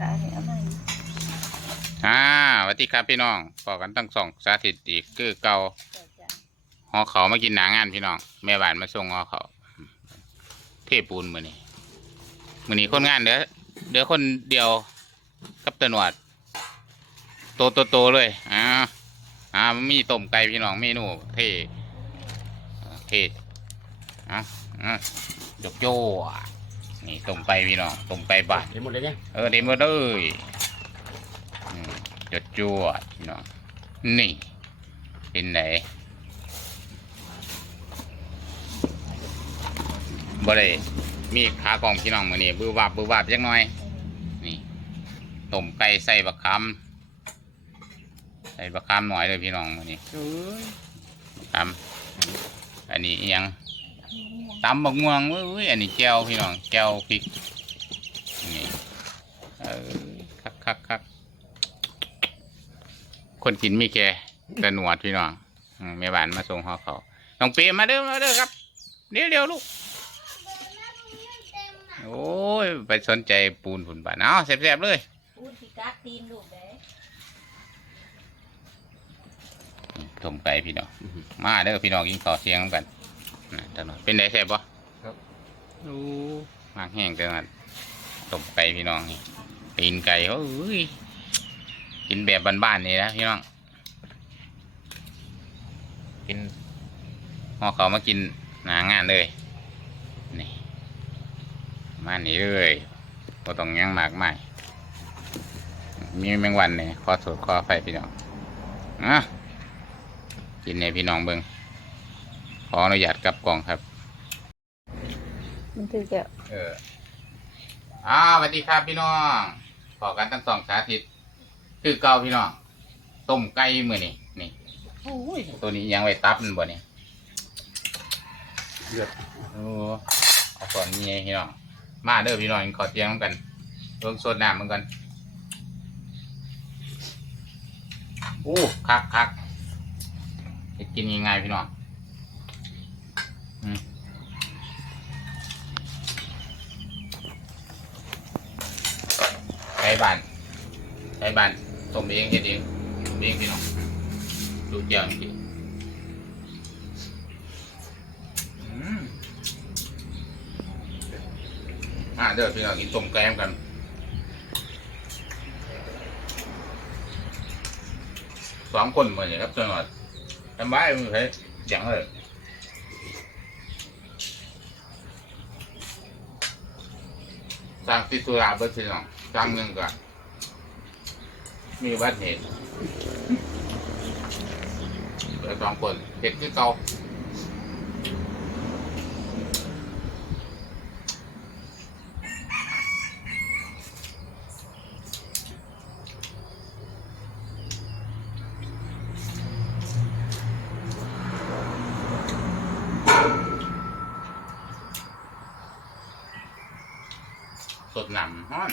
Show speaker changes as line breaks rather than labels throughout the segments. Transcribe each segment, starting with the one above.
ฮ่ามอ่า
สวัสดีครับพี่น้องพอกันตั้งสองสาธิตอีกคือเก่าหอเขามากินหนางานพี่น้องแม่บ้านมาส่งหอเขาเทปูนมือนี้มือนี้คนงานเด้อเดี๋ยวคนเดียวกับตนวดโตโตโตเลยอ่าอ่ามีต้มไก่พี่น้องเมนูเทเทอะอะยกโย่ นี่ต้มไก่พี่น้องต้มไก่บ้าน
เห็นหมดเลยเนี่ย
เออเดมเดยอืมจดจวดพี่น้องนี่เป็นไหนบ่ได้มีขากล่องพี่น้องมือนี่บือวาบบือวาบจักหน่อย นี่ต้มไก่ใส่บักคำใส่บักคำหน่อยเลยพี่น้องมือนี่บักคำอันนี้อิหยัง ตำบักม่วงเว้ยอันนี้แก้วพี่น้องแก้วพริกนี่เออคักคักคักคนกินมีแกแต่หนวดพี่น้องอืมแม่บ้านมาส่งห่อเขาวน้องเปียมาเด้อมาเด้อครับเดี๋ยวเดี๋ยวลูกโอ้ยไปสนใจปูนผุนบ้านเอาแซ่บๆเลย
พูดสิกัดตีนลูกเด้
ต้มไก่พี่น้องมาเด้อพี่น้องกินข้าวเสียงนำกัน นะจังหน่อยเป็นไดแซ่บปะ
ครับ
โอ้มากแห้งจังนั้นต้มไก่พี่น้องนี่ตีนไก่โอ้ยกินแบบบ้านๆนี่นะพี่น้อง กินห่อเขาวมากินหนางานเลยนี่มานี่เลยก็ต้องหยังมากมายมีแมงวันเนี่ยขอโทษขอไฟพี่น้องอะกินในพี่น้องเบิง ขออนุญาตกลับกล่องครับ
มันถือจะ
เอออ่าสวัสดีครับพี่น้องขอกันตั้งสองสาธิต คือเก่าพี่น้องต้มไก่มือนี่นี่โอ้ยตัวนี้ยังไว้ตับมันบ่เนี่ย
เลือด
โอ้เอาก่อนนี่ไงพี่น้องมาเด้อพี่น้องขอเตียงกันเบิ่งสดน้ำเหมือนกันโอ้คักคักเฮ็ดกินยังไงพี่น้องอืม ไก่บ้านไก่บ้านต้มเองเฮ็ดเองต้มเองพี่น้องดูเจียวจริงๆอืมอะเดี๋ยวพี่น้องกินต้มแกมกันสองคนเหมือนกันครับจังหวัดทำไมมึงเฮ้ยอย่างเลย สร้างติตุลาเบิดพี่น้องสร้างหนึ่งก็มีวัดเหตุเดี๋ยวสองคนเด็กที่เก่า สดหนำฮ้อนม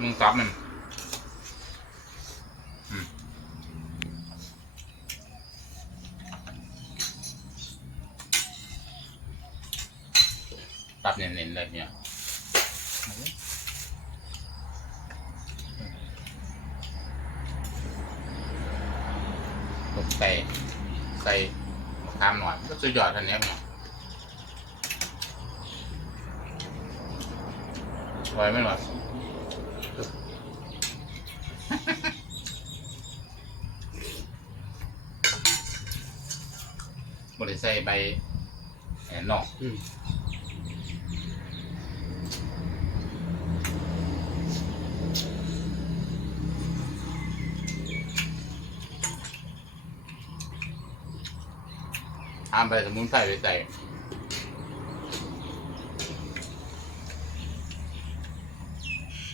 มึงซับมัน ตับเน้นๆเลยเนี่ยตกใส่ใส่มะขามหน่อยก็สุดยอดทันนี้มั้งไหวไหมหรอบริใส่ใบแหนนอกามไปสมุนไพรไปใส่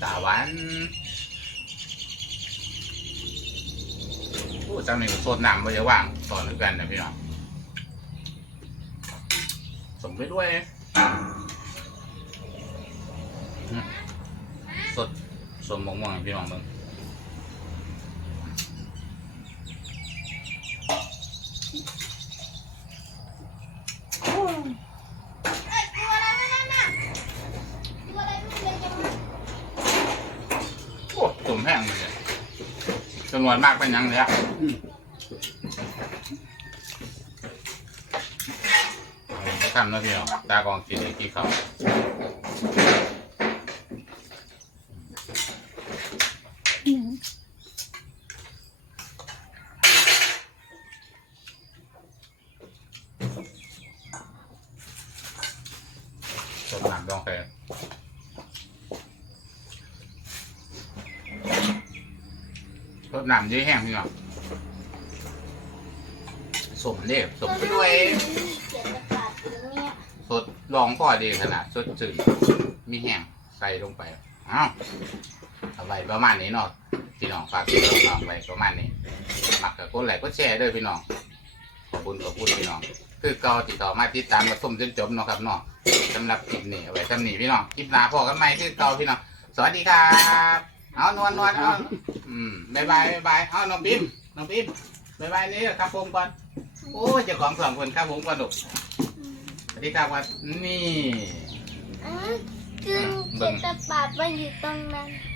ตาหวานโอ้จังนี่ก็โซดน้ำไว้จะว่างตอนนึงกันนะพี่น้องสมไปด้วย สดสมมม่วงๆให้พี่น้องเบิ่ง
เอ้ยตัวอะไรไม่นั่นน่ะตัวอะไรไม่เลยจังเลย
โอ้สมแห้งเลย จำนวนมากเป็นหยังเลยอะทำแล้วพี่น้องตากองกินไอ้กี่เขาวสมหนักดองแฟ รสน้ำเยอะแห้งพี่น้องสมเด้สมไปด้วย
เอง
สดลองพ่อดีขนาดสดจืดมีแห้งใส่ลงไปอ้าวเอาไว้ประมาณนี้เนาะพี่น้องฝากพี่น้องไว้ประมาณนี้มักกับกดไลกดแชร์ด้วยพี่น้องขอบคุณขอบคุณพี่น้อง คือเก่าติดต่อมาติดตามมาส้มจนจบเนาะครับเนาะสำหรับคลิปนี้เอาไว้สำนีพี่น้องคลิปหน้าพอกันใหม่คือเก่าพี่น้องสวัสดีครับ เอานวลนวลเอาอืมบายบายบายบายเอาน้องปิมน้องปิมบายบายนี่ครับผมก่อนโอ้ยเจ้าของสองคนครับผมก่อนลูกสวัสดีครับว่านี่
อะจึงเขียนกระดาษไว้อยู่ตรงนั้น